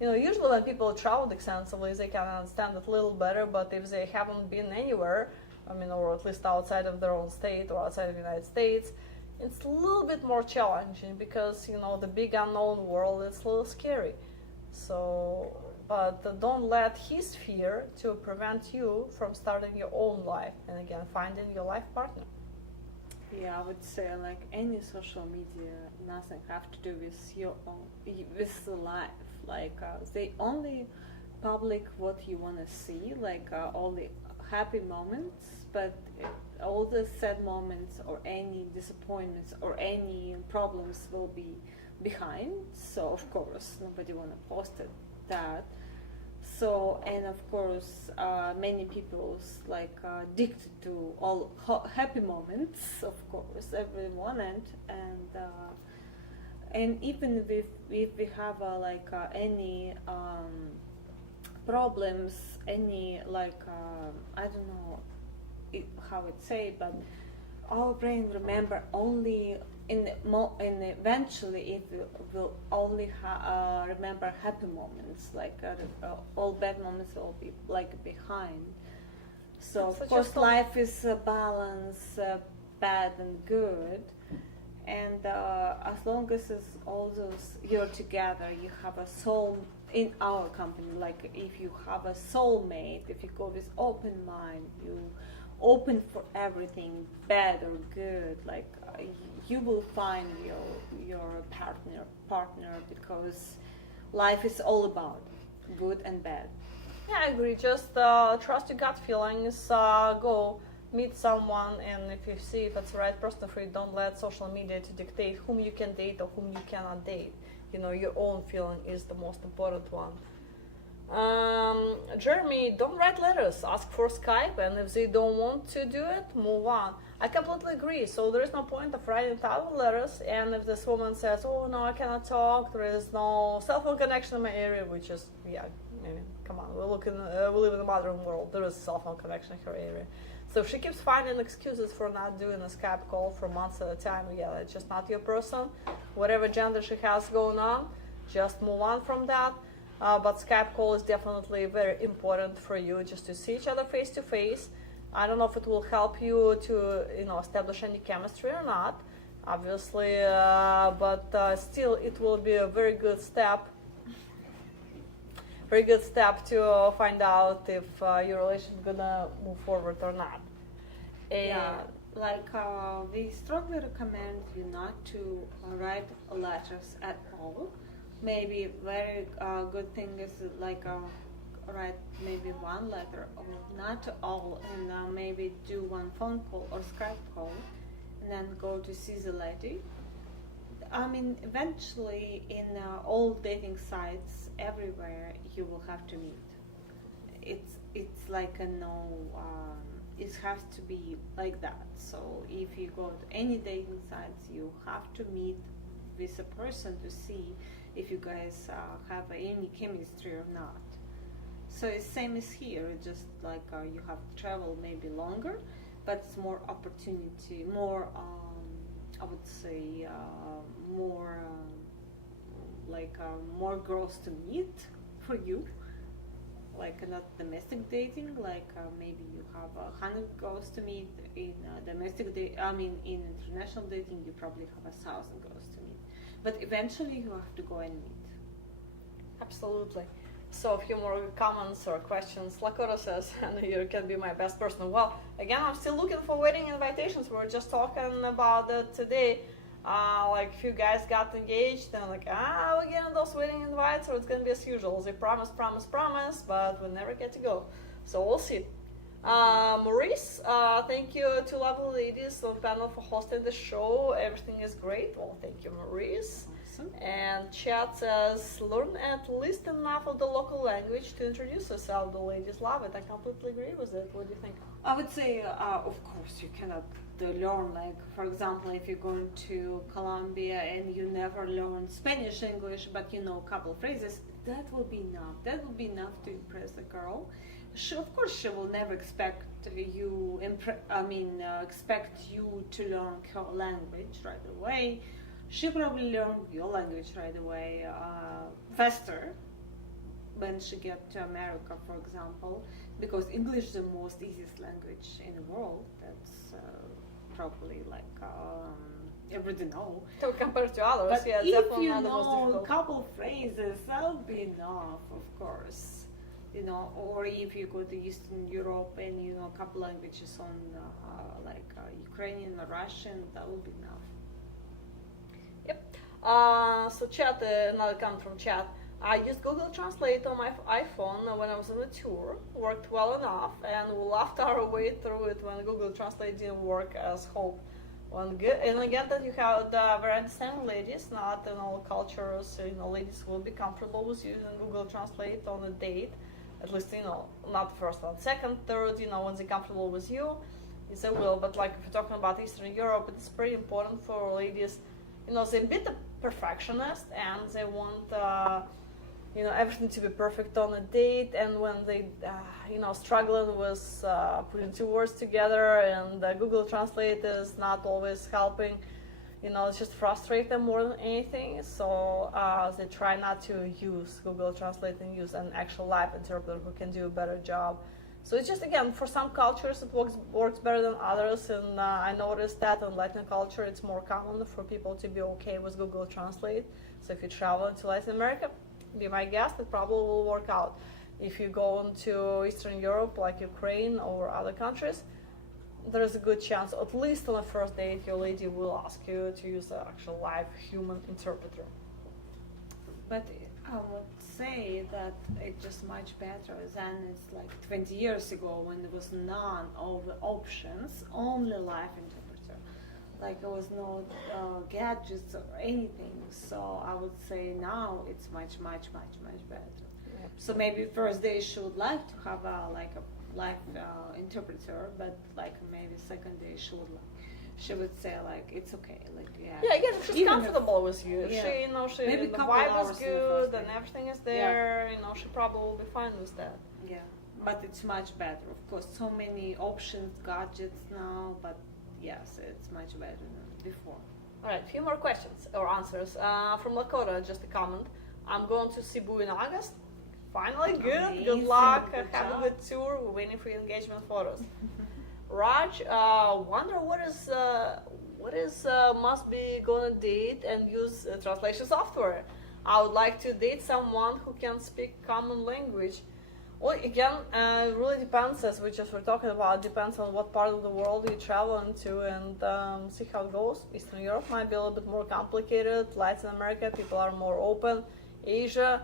usually when people traveled extensively, they can understand it a little better. But if they haven't been anywhere, or at least outside of their own state or outside of the United States, it's a little bit more challenging because, the big unknown world is a little scary. So, but don't let his fear to prevent you from starting your own life and, again, finding your life partner. Yeah, I would say like any social media, nothing have to do with your own, with the life. Like they only public what you want to see, like all the happy moments, but all the sad moments or any disappointments or any problems will be behind. So of course nobody want to post that. So, and of course many people's like addicted to all happy moments, of course everyone, and even if we have any problems, any I don't know how it say, but our brain remember only and eventually it will only remember happy moments, all bad moments will be like behind. So of course life is a balance, bad and good, and as long as all those you're together, you have a soul in our company. Like if you have a soulmate, if you go with open mind, you open for everything, bad or good, you will find your partner, because life is all about good and bad. Yeah, I agree. Just trust your gut feelings. Go meet someone, and if you see if it's the right person for you, don't let social media to dictate whom you can date or whom you cannot date. Your own feeling is the most important one. Jeremy, don't write letters, ask for Skype, and if they don't want to do it, move on. I completely agree. So there is no point of writing 1,000 letters, and if this woman says, oh no, I cannot talk, there is no cell phone connection in my area, which is, come on, we live in a modern world, there is a cell phone connection in her area. So if she keeps finding excuses for not doing a Skype call for months at a time, it's just not your person. Whatever gender she has going on, just move on from that. But Skype call is definitely very important for you, just to see each other face to face. I don't know if it will help you to establish any chemistry or not, obviously, but still it will be a very good step very good step to find out if your relationship is gonna move forward or not. Yeah, like we strongly recommend you not to write letters at all. Maybe very good thing is like write maybe one letter or not all, and maybe do one phone call or Skype call, and then go to see the lady. I mean, eventually in all dating sites everywhere you will have to meet. It's like a no. It has to be like that. So if you go to any dating sites, you have to meet with a person to see if you guys have any chemistry or not. So it's same as here. It's just like you have to travel maybe longer, but it's more opportunity, more I would say more more girls to meet for you. Like not domestic dating, like maybe you have 100 girls to meet in domestic in international dating you probably have 1,000 girls to meet, but eventually you have to go and meet. Absolutely. So a few more comments or questions. Lakota says, and you can be my best person. Well, again, I'm still looking for wedding invitations. We were just talking about that today. Like a few guys got engaged and like, we're getting those wedding invites, or it's gonna be as usual. They promise, but we never get to go. So we'll see. Maurice, thank you to lovely ladies on the panel for hosting the show. Everything is great. Well, thank you, Maurice. Awesome. And chat says, learn at least enough of the local language to introduce yourself. The ladies love it. I completely agree with it. What do you think? I would say, of course, you cannot learn, like, for example, if you're going to Colombia and you never learn Spanish, English, but you know a couple of phrases, that will be enough. That will be enough to impress the girl. Of course, she will never expect you, expect you to learn her language right away. She'll probably learn your language right away faster when she get to America, for example, because English is the most easiest language in the world. That's probably like everybody know. To compare to others, But yeah, if definitely you not the most know a difficult. couple phrases, that'll be enough, of course. You know, or if you go to Eastern Europe and you know a couple languages on Ukrainian or Russian, that will be enough. Yep. So chat, another comment from chat. I used Google Translate on my iPhone when I was on a tour. Worked well enough, and we laughed our way through it when Google Translate didn't work as hoped. And again, that you have the very understanding ladies, not in all cultures, ladies will be comfortable with using Google Translate on a date. At least, not the first one, second, third, when they're comfortable with you, they will. But like if you're talking about Eastern Europe, it's pretty important for ladies. They're a bit of perfectionist and they want, everything to be perfect on a date. And when they, struggling with putting two words together and Google Translate is not always helping, it's just frustrate them more than anything. So they try not to use Google Translate and use an actual live interpreter who can do a better job. So it's just, again, for some cultures it works better than others, and I noticed that in Latin culture it's more common for people to be okay with Google Translate. So if you travel into Latin America, be my guest, it probably will work out. If you go into Eastern Europe, like Ukraine or other countries, there's a good chance, at least on the first date, your lady will ask you to use an actual live human interpreter. But I would say that it's just much better than it's like 20 years ago when there was none of the options, only live interpreter. Like there was no gadgets or anything. So I would say now it's much better. Yep. So maybe first day she would like to have a live interpreter, but like maybe second day she would say like it's okay, like Yeah, again, if she's Even comfortable with you. yeah. She Maybe the couple vibe hours is in the good first and day. everything is there. She probably will be fine with that. yeah, but it's much better. Of course, so many options, gadgets now, but yes, it's much better than before. All right, a few more questions or answers. From Lakota, just a comment. I'm going to Cebu in August. Finally, good. Good Amazing, luck. good Have job. a good tour. We're waiting for your engagement photos. Raj, wonder what is must be going to date and use translation software. I would like to date someone who can speak common language. Well, again, it really depends, as we just were talking about, depends on what part of the world you travel into and see how it goes. Eastern Europe might be a little bit more complicated. Latin America, people are more open. Asia,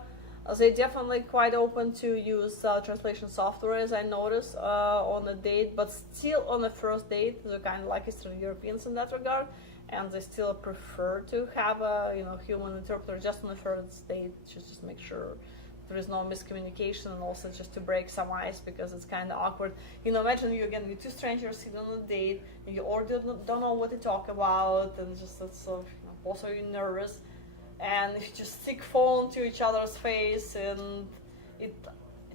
they're definitely quite open to use translation software, as I noticed on a date, but still on the first date, they're kind of like Eastern Europeans in that regard, and they still prefer to have a human interpreter just on the first date, just make sure there is no miscommunication, and also just to break some ice, because it's kind of awkward. Imagine you're two strangers sitting on a date, and you already don't know what to talk about, and just it's so also you're nervous, and if you just stick phone to each other's face, and it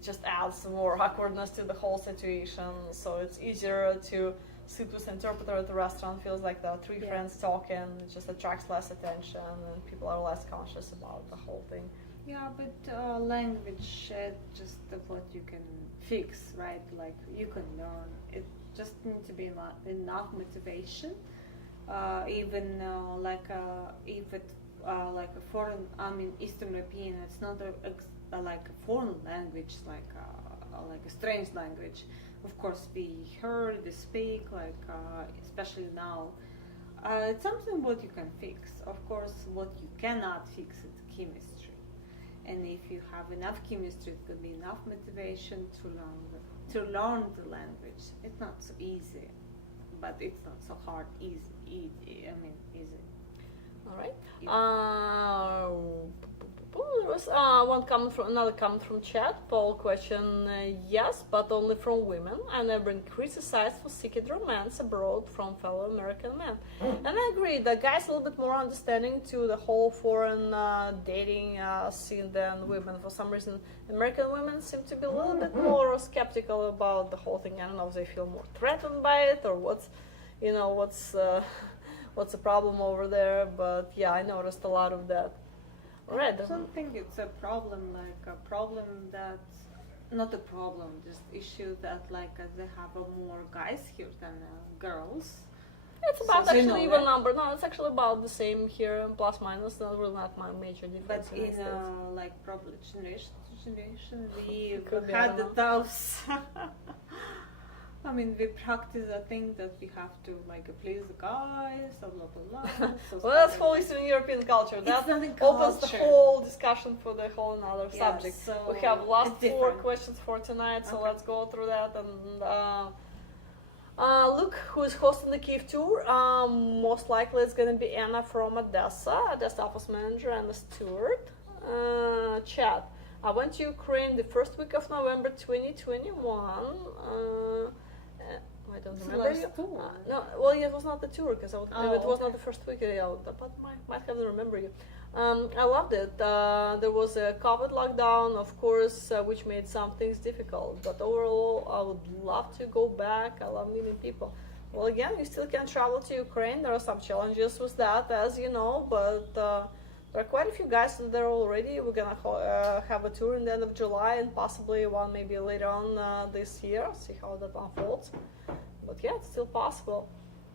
just adds more awkwardness to the whole situation. So it's easier to sit with an interpreter at the restaurant. Feels like the three friends talking. It just attracts less attention, and people are less conscious about the whole thing. Yeah, but language just what you can fix, right? Like you can learn. It just needs to be enough motivation. Even if it like a foreign, Eastern European, it's not like a foreign language, like a strange language. Of course, we heard, we speak, especially now. It's something what you can fix. Of course, what you cannot fix is chemistry. And if you have enough chemistry, it could be enough motivation to learn the language. It's not so easy, but it's not so hard. Easy. All right. There was another comment from chat. Poll question: yes, but only from women. I never been criticized for seeking romance abroad from fellow American men. And I agree. The guys a little bit more understanding to the whole foreign dating scene than women. For some reason, American women seem to be a little bit more skeptical about the whole thing. I don't know if they feel more threatened by it or what's the problem over there. But yeah, I noticed a lot of that. Right. I don't think it's a problem, not a problem, just issue that they have more guys here than girls. It's about actually even number. No, it's actually about the same here, plus minus. Not really not my major difference. But in probably generation, we had those. We practice a thing that we have to please the guys, blah blah blah. Well, that's whole Eastern European culture. That opens the whole discussion for the whole another subject. So we have last 4 questions for tonight, so let's go through that. And Luke, who is hosting the Kyiv tour, most likely it's going to be Anna from Odessa office manager, and the steward. Chat. I went to Ukraine the first week of November 2021. I don't remember. No, well, yeah, it was not the tour because it was not the first week. But might have to remember you. I loved it. There was a COVID lockdown, of course, which made some things difficult. But overall, I would love to go back. I love meeting people. Well, again, you still can travel to Ukraine. There are some challenges with that, as you know, but there are quite a few guys there already. We're gonna have a tour in the end of July and possibly one maybe later on this year. See how that unfolds. But yeah, it's still possible.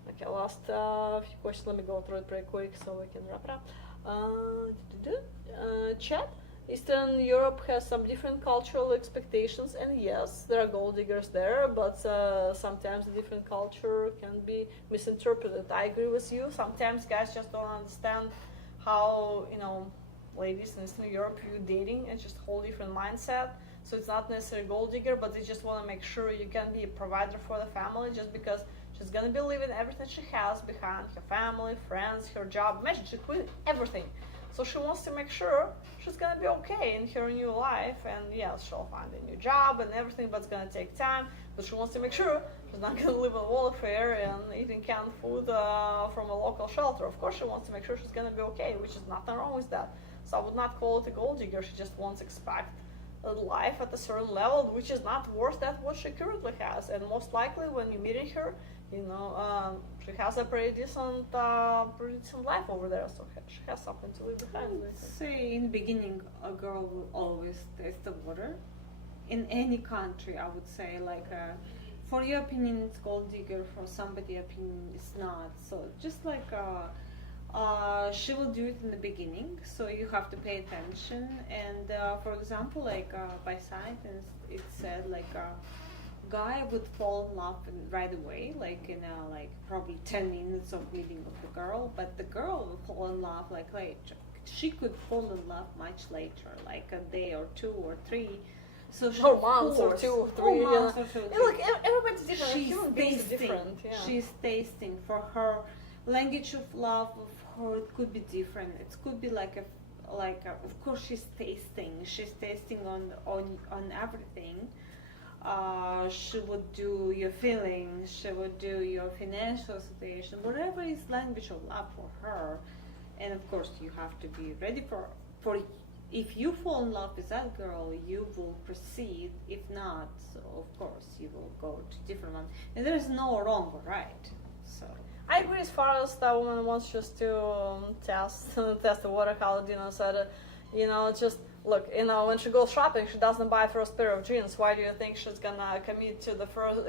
Okay, last few questions. Let me go through it pretty quick so we can wrap it up. Chat. Eastern Europe has some different cultural expectations, and yes, there are gold diggers there, but sometimes the different culture can be misinterpreted. I agree with you. Sometimes guys just don't understand how, ladies in Eastern Europe view dating. It's just a whole different mindset. So it's not necessarily gold digger, but they just want to make sure you can be a provider for the family, just because she's going to be leaving everything she has behind, her family, friends, her job. Imagine, she quit everything. So she wants to make sure she's going to be okay in her new life. And yes, she'll find a new job and everything, but it's going to take time. But she wants to make sure she's not going to live on welfare and eating canned food from a local shelter. Of course, she wants to make sure she's going to be okay, which is nothing wrong with that. So I would not call it a gold digger. She just wants to expect a life at a certain level, which is not worth that what she currently has. And most likely, when you're meeting her, she has a pretty decent life over there, so she has something to leave behind. Say in the beginning, a girl will always taste the water. In any country, I would say, for your opinion, it's gold digger. For somebody' opinion, it's not. So just she will do it in the beginning, so you have to pay attention. And for example, like by science, it said like a guy would fall in love right away, like in like probably 10 minutes of meeting of the girl, but the girl will fall in love like later. She could fall in love much later, like a day or 2 or 3. So she, Or months or 2 or 3. or months or 2 or 3. Look, everybody's different. She's Human beings are tasting. different. Yeah. She's tasting. For her, language of love of her it could be different. It could be like of course she's tasting. She's tasting on everything. She would do your feelings. She would do your financial situation. Whatever is language of love for her. And of course, you have to be ready for if you fall in love with that girl, you will proceed. If not, so of course you will go to different one. And there is no wrong or right. So I agree as far as the woman wants just to test the water, how Dina said it. You know, just look, you know, when she goes shopping, she doesn't buy first pair of jeans. Why do you think she's gonna commit to the first,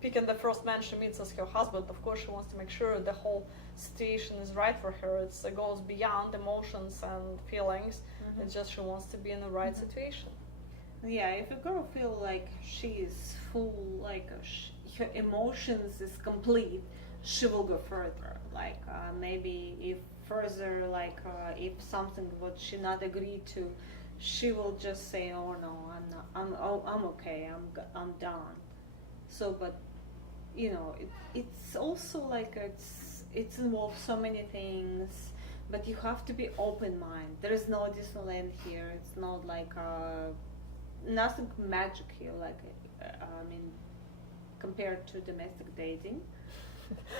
picking the first man she meets as her husband? Of course, she wants to make sure the whole situation is right for her. It goes beyond emotions and feelings. It's just she wants to be in the right situation. yeah, if a girl feel like she is full, like her emotions is complete, she will go further. Like maybe if further, like if something what she not agree to, she will just say, oh no, I'm okay, I'm done. So, but it's also like it's involves so many things, but you have to be open mind. There is no Disneyland here. It's not like nothing magic here. Like compared to domestic dating.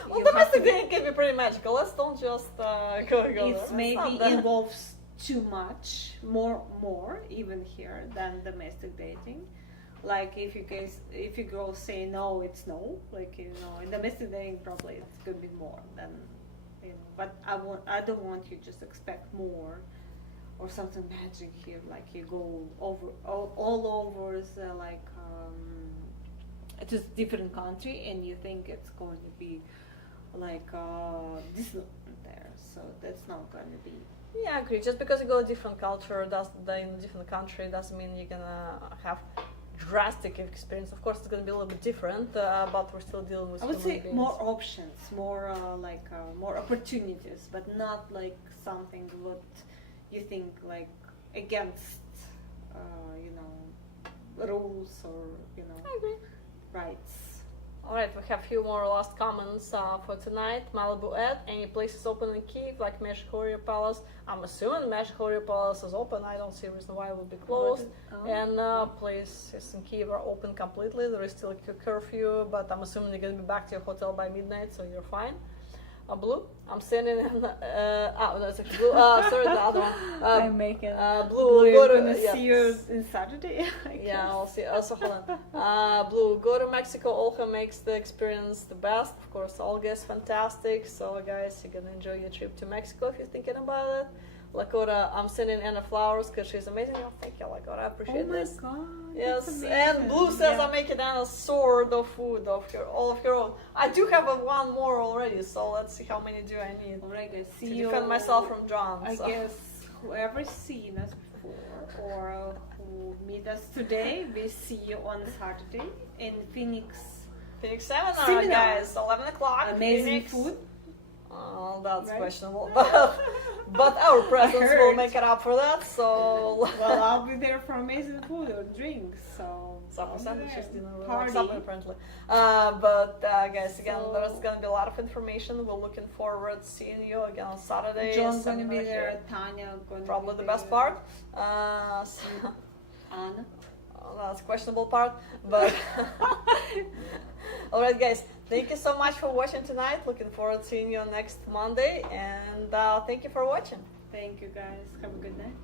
Well, You have domestic to be- dating can be pretty magical. Let's don't just go It's there. maybe not that- involves too much, more even here than domestic dating. Like if you girls say no, it's no. Like in domestic dating probably it's gonna be more than But I don't want you just expect more or something magic here. Like you go over all over just different country and you think it's going to be like Disneyland there. So that's not going to be. Yeah, I agree. Just because you go to a different culture, in a different country, doesn't mean you're gonna have drastic experience. Of course, it's gonna be a little bit different, but we're still dealing with. I would human say beings. more options, more more opportunities, but not like something what you think like against rules or I agree. rights. All right, we have a few more last comments for tonight. Malibu Ed, any places open in Kyiv, like Meshkhoria Palace? I'm assuming Meshkhoria Palace is open. I don't see a reason why it would be closed. And places in Kyiv are open completely. There is still a curfew, but I'm assuming you're going to be back to your hotel by midnight, so you're fine. Blue, I'm sitting in. No, it's actually Blue. Sorry, the other one. I'm making. Blue, We're go to. gonna Yeah. see you in Saturday. I Yeah, guess. I'll see. Also, hold on. Blue, go to Mexico. Olga makes the experience the best. Of course, Olga is fantastic. So, guys, you're gonna enjoy your trip to Mexico if you're thinking about it. Lakota, I'm sending Anna flowers because she's amazing. Oh, thank you, Lakota. I appreciate Oh my this. god. Yes, that's and amazing. Blue says Yeah. I'm making Anna sword of food of all of her own. I do have one more already, so let's see how many do I need Alright, guys. See to you. defend myself from John. I so. guess whoever's seen us before or who meet us today, we see you on Saturday in Phoenix. Phoenix Seminar, Seminar. guys, 11 o'clock. Amazing Phoenix. food. Oh, that's Right? questionable. But our presence will heard. make it up for that, so. Well, I'll be there for amazing food or drinks. So Some I'll be sandwiches, there. dinner, Party. something apparently. Guys, again, So- there's gonna be a lot of information. We're looking forward to seeing you again on Saturday. John's gonna seminar be there. here. Tanya gonna Probably be the best there. part. Anna. That's questionable part, but. All right, guys. Thank you so much for watching tonight. Looking forward to seeing you next Monday, and thank you for watching. Thank you guys. Have a good night.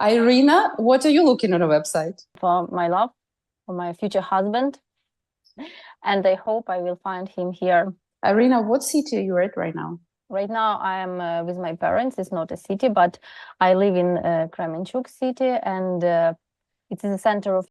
Irena, what are you looking at a website? For my love, for my future husband, and I hope I will find him here. Irena, what city are you at right now? Right now, I am with my parents. It's not a city, but I live in Kremenchuk city, and it is the center of